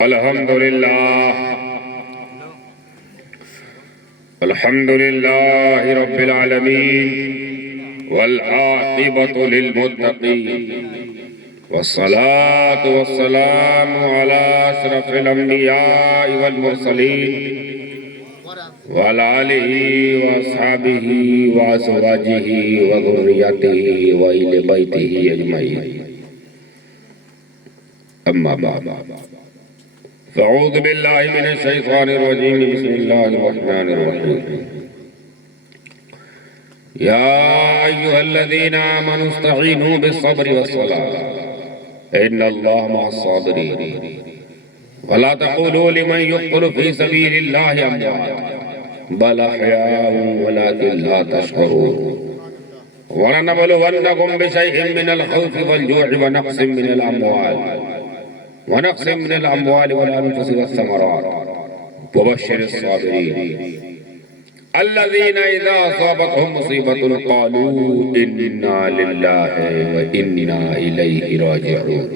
अल्हम्दुलिल्लाह रब्बिल आलमीन वल आक़िबतु लिल मुत्तक़ीन वस्सलातु वस्सलामु अला अशरफिल अंबिया वल मुरसलीन व अला आलिहि व अस्हाबिहि व अज़वाजिहि व ज़ुर्रिय्यतिहि व अहलि बैतिहि अजमईन। अम्मा बाद अऊज़ु बिल्लाहि मिनश शैतानिर रजीम बिस्मिल्लाहिर रहमानिर रहीम। या अय्युहल्लज़ीना आमनू इस्तईनू बिस्सब्रि वस्सलाह इन्नल्लाहा मअस-साबिरीन वला तक़ूलू लिमन युक़्तलु फ़ी सबीलिल्लाहि अमवात बल अहयाउन वलाकिन ला तशऊरून। वलनबलुवन्नकुम बिशैइन मिनल खौफ़ि वल जू'i व नक़्सिन मिनल अम्वालि वल अनफुसि वस्समरात वबश्शिरिस साबिरीन अल्लज़ीना इज़ा असाबतहुम मुसीबतुन क़ालू इन्ना लिल्लाहि व इन्ना इलैहि राजिऊन।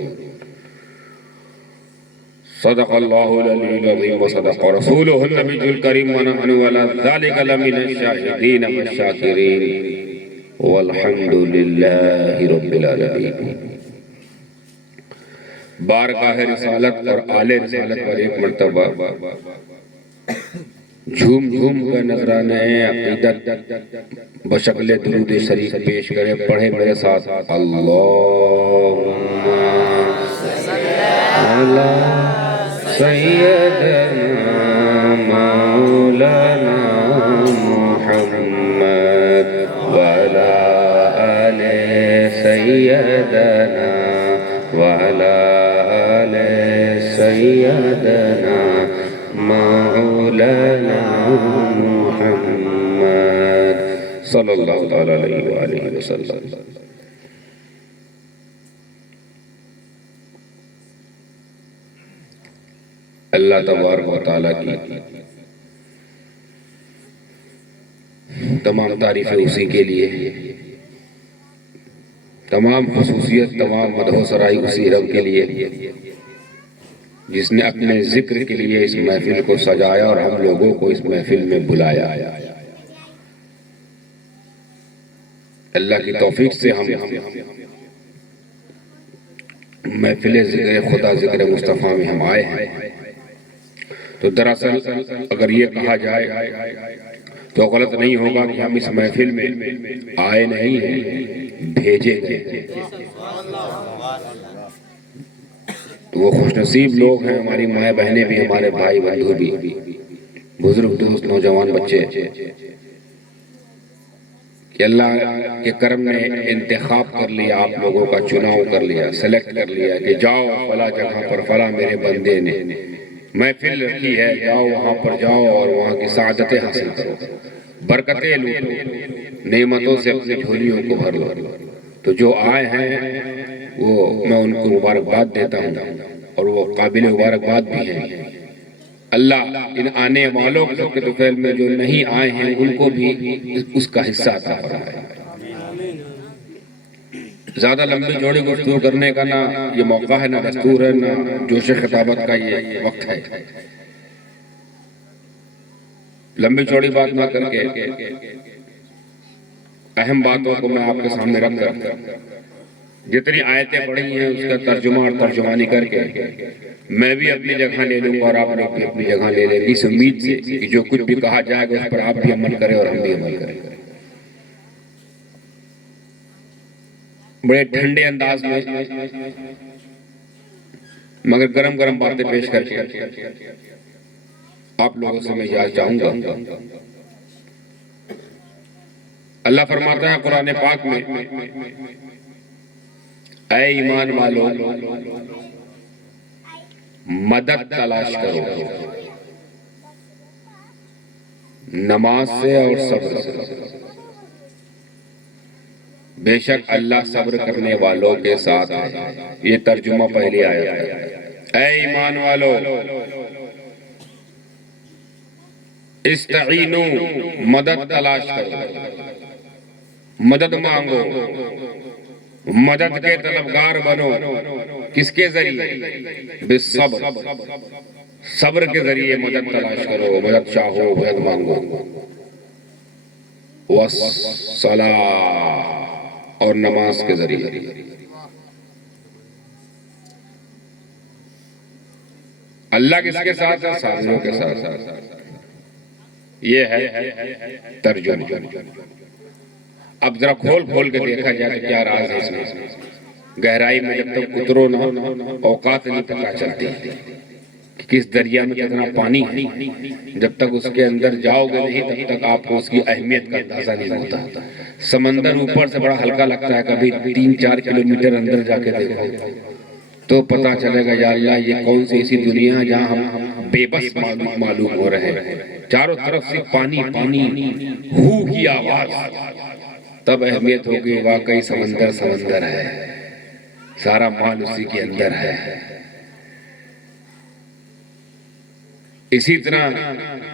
सदक़ल्लाहुल अलीयुल अज़ीम व सदक़ रसूलुहुन नबियुल करीम व नहनु अला ज़ालिका लमिनश शाहिदीन वश्शाकिरीन वल्हम्दुलिल्लाहि रब्बिल आलमीन। बारगाह रिसालत और आले रिसालत पर एक मर्तबा झूम झूम कर नजराने अक़ीदत बशक्ल दुरूद शरीफ पेश करें। पढ़े मेरे साथ अल्लाहुम्मा अला सय्यदना मौलाना मुहम्मद व अला आले सय्यदना व अला सय्यदना मौलाना मुहम्मद सल्लल्लाहु अलैहि वसल्लम। अल्लाह तबारक व तआला की तमाम तारीफें उसी के लिए, तमाम खुसूसियत तमाम मदहो सराई उसी रब के लिए जिसने अपने जिक्र के लिए इस महफिल को सजाया और हम लोगों को इस महफिल में बुलाया। अल्लाह की तौफीक से हम महफिल जिक्र खुदा जिक्र मुस्तफ़ा में हम आए हैं। तो दरअसल अगर ये कहा जाए तो गलत नहीं होगा कि हम इस महफिल में आए नहीं हैं, भेजे गए। वो खुशनसीब लोग हैं, हमारी माँ बहनें भी, हमारे भाई बंधु भी, बुजुर्ग दोस्त नौजवान बच्चे, कि अल्लाह के करम ने इंतखाब कर लिया, आप लोगों का चुनाव कर लिया, सेलेक्ट कर लिया कि जाओ फला जगह पर फला मेरे बंदे ने महफिल रखी है, जाओ वहाँ पर जाओ और वहाँ की सादतें हासिल करो, बरकतें लूटो, नेमतों से अपनी झोलियों को भर लो। तो जो आए हैं वो मैं उनको मुबारकबाद देता हूँ और वो काबिल मुबारकबाद भी हैं। अल्लाह इन आने वालों के तुफैल में जो नहीं आए हैं उनको भी उसका हिस्सा अता फरमाए। ज्यादा लंबी चौड़ी गुफ्तगू करने का ना ये मौका है, ना दस्तूर है, ना जोश खिताबत का ये वक्त है। लंबी चौड़ी बात ना करके अहम बातों को मैं आपके सामने रख कर जितनी आयतें पढ़ी हैं उसका तर्जुमा और तर्जुमानी करके मैं भी अपनी जगह ले लूंगा और आप लोग भी अपनी जगह ले लेंगे, इस उम्मीद से कि जो कुछ भी कहा जाएगा उस पर आप भी अमल करें और हम भी अमल करें। बड़े ठंडे अंदाज में मगर गरम गरम बातें पेश करके आप लोगों से मैं याद चाहूंगा। अल्लाह फरमाता है कुरान पाक में, ऐ ईमान वालों मदद तलाश करो नमाज से और सब्र से, बेशक अल्लाह सब्र करने वालों के साथ है। ये तर्जुमा पहले आया है। ऐ ईमान वालों इस्तईनू मदद तलाश करो, मदद मांगो, मदद के तलबगार बनो। किसके जरिए? बिस्सब्र, सब्र के जरिए मदद तलाश करो, मदद चाहो, मदद मांगो। वस्सला, और नमाज के जरिए। अल्लाह किसके साथ है? साबिरों के साथ। ये है तर्जुमा। अब जरा खोल खोल के देखा जाए तो क्या राज है इसमें। गहराई में जब तक उतरो ना, औकात नहीं पता चलती कि किस दरिया में कितना पानी है। जब तक उसके अंदर जाओगे नहीं तब तक आपको उसकी अहमियत का अंदाजा नहीं होता। समंदर ऊपर से बड़ा हल्का लगता है, कभी 3-4 किलोमीटर अंदर जाके देखो तो पता चलेगा या अल्लाह ये कौन सी ऐसी दुनिया है जहाँ हम बेबस मालूम हो रहे हैं। चारों तरफ से पानी पानी, हू की आवाज, तब अहमियत होगी वाकई समंदर समंदर है, सारा माल उसी के अंदर है। इसी तरह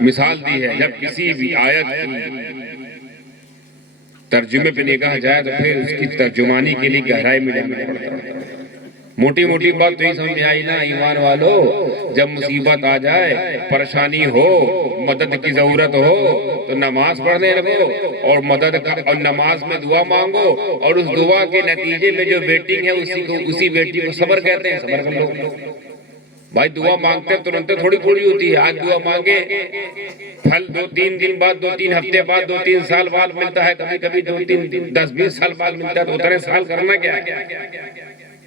मिसाल दी है, जब किसी भी आयत की तर्जुमे पे निगाह जाए तो फिर उसकी तर्जुमानी के लिए गहराई में जाना पड़ता है। मोटी मोटी बात तो ही समझ में आई ना ईमान वालों, जब मुसीबत आ जाए, परेशानी हो, मदद की जरूरत हो तो नमाज पढ़ने लगो और मदद का, और नमाज में दुआ मांगो, और उस दुआ के नतीजे में जो वेटिंग है उसी वेटिंग को सब्र कहते हैं। सब्र कर लो भाई, दुआ मांगते तुरंत थोड़ी होती है। आज दुआ मांगे, फल 2-3 दिन बाद, 2-3 हफ्ते बाद, 2-3 साल बाद मिलता है, कभी कभी 2-3 10-20 साल बाद मिलता है। तो उतने साल करना क्या है?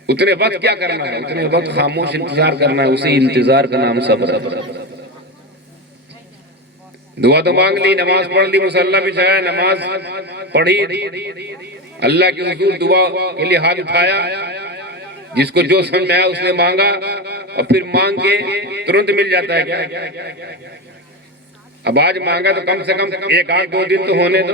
उतने वक्त क्या करना है? उतने वक्त खामोश इंतजार करना है। उसी इंतजार का नाम सब्र है। दुआ तो मांग ली, नमाज पढ़ ली, मुसल्ला बिछाया, नमाज पढ़ी, अल्लाह के हुजूर दुआ के लिए हाथ उठाया, जिसको जो समझ में आया उसने मांगा, और फिर मांग के तुरंत मिल जाता है क्या? अब आज मांगा तो कम से कम 1-8-2 दिन तो होने दो,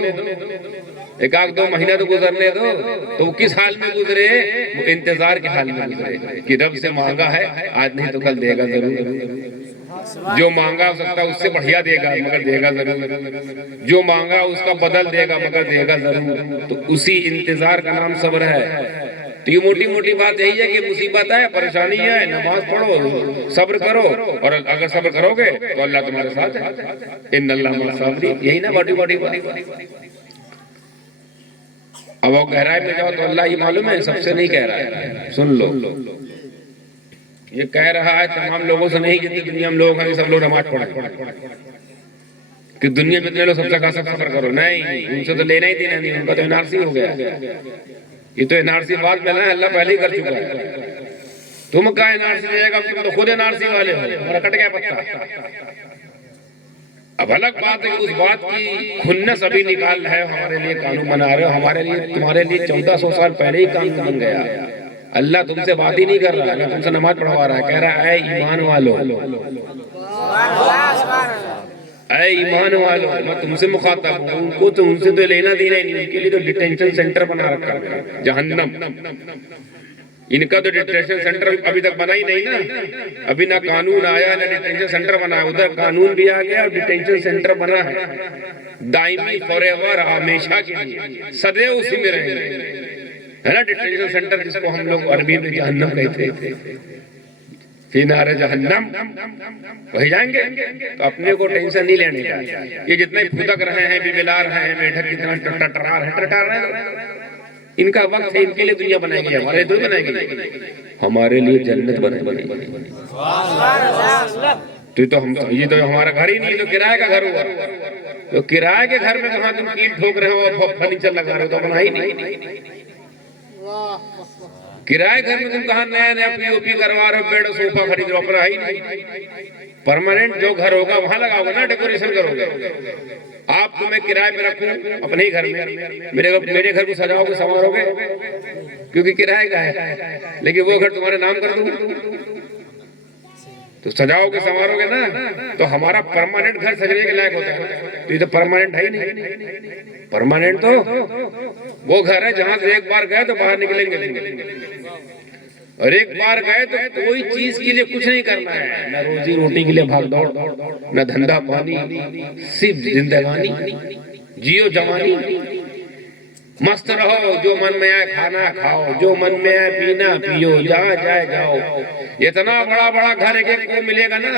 1-2 महीना तो गुजरने दो। तो वो किस हाल में गुजरे? वो इंतजार के हाल में गुजरे कि रब से मांगा है, आज नहीं तो कल देगा जरूर। जो मांगा हो सकता है उससे बढ़िया देगा, मगर देगा जरूर। जो मांगा उसका बदल देगा, मगर देगा जरूर। तो उसी इंतजार का नाम सब्र है। तो ये मोटी मोटी बात यही है कि मुसीबत है, परेशानी है, नमाज पढ़ो, सब्र करो, और अगर सब्र करोगे तो अल्लाह तुम्हारे साथ है। इन्नल्लाह मअस साबिरीन, यही ना बड़ी बात। अब वो गहराई में जाओ तो अल्लाह ही मालूम है, सबसे नहीं कह रहा है। सुन लो, ये कह रहा है तमाम लोगों से नहीं, जितनी दुनिया में लोग हैं सब लोग नमाज पढ़े, कि दुनिया में इतने लोग सबसे खासा सब्र करो। नहीं, उनसे तो लेना ही देना नहीं, उनका तो एनआरसी हो गया। ये तो एनआरसी बात में ना, अल्लाह पहले ही कर चुका है। तुम कहा एनआरसी देगा, तुम तो खुद एनआरसी वाले हो, हमारा कट गया पत्ता। अब अलग बात है कि उस बात की खुन्नस अभी निकाल है, हमारे लिए कानून बना रहे हो, हमारे लिए, तुम्हारे लिए 1400 साल पहले ही कानून बन गया। अल्लाह तुमसे बात ही नहीं कर रहा है, तुमसे नमाज पढ़वा रहा है, कह रहा है ईमान वालों, ऐ ईमान वालों, मैं तुमसे मुखातब हूं। उनको तो उनसे तो लेना देना ही नहीं, उनके लिए तो डिटेंशन सेंटर बना रखा है, जहन्नम। इनका तो डिटेंशन सेंटर अभी तक बना ही नहीं ना, अभी ना कानून आया ना डिटेंशन सेंटर बना है। उधर कानून भी आ गया और डिटेंशन सेंटर बना है, दायमी, फॉरएवर, हमेशा के लिए, सदैव उसी में रहेंगे, है ना डिटेंशन सेंटर, जिसको हम लोग अरबी में जहन्नम कहते हैं। फिनारे जहन्नम, वही जाएंगे। तो अपने को टेंशन नहीं लेने का। ये जितने फुदक रहे हैं, बिबिला रहे हैं, मेढक कितना टटरा रहे हैं, इनका वक्त है, इनके लिए दुनिया बनाएगी, हमारे तो बनाएगी, हमारे लिए जन्नत बनाएगी। तो हम, ये तो हमारा घर ही नहीं, तो किराए का घर हुआ। तो किराए के घर में कहाँ तुम कील ठोक रहे हो और फर्नीचर लगा रहे हो, तो अपना ही नहीं। किराए घर में तुम कहा नया नया पीओपी करवा रहे हो, बेड सोफा खरीद रहे हो, अपना ही नहीं। परमानेंट जो घर होगा वहां लगाओगे ना, डेकोरेशन करोगे। आप तो मैं किराए पे रखूं अपने ही घर में, मेरे घर को सजाओगे, संवारोगे, क्योंकि किराए का है। लेकिन वो घर तुम्हारे नाम कर दूं तो सजाओगे, संवारोगे ना। तो हमारा परमानेंट घर सजने के लायक होता है, तो ये तो परमानेंट है ही नहीं। परमानेंट तो वो घर है जहां से एक बार गए तो बाहर निकलेंगे, और एक बार गए तो कोई चीज के लिए कुछ नहीं करना है, न रोजी रोटी के लिए भाग दौड़, न धंधा पानी, सिर्फ जिंदगानी, जियो जवानी। मस्त रहो, जो मन में आए खाना खाओ, जो मन में आए पीना पियो, जहाँ जाए जाओ। इतना बड़ा बड़ा घर एक को मिलेगा ना।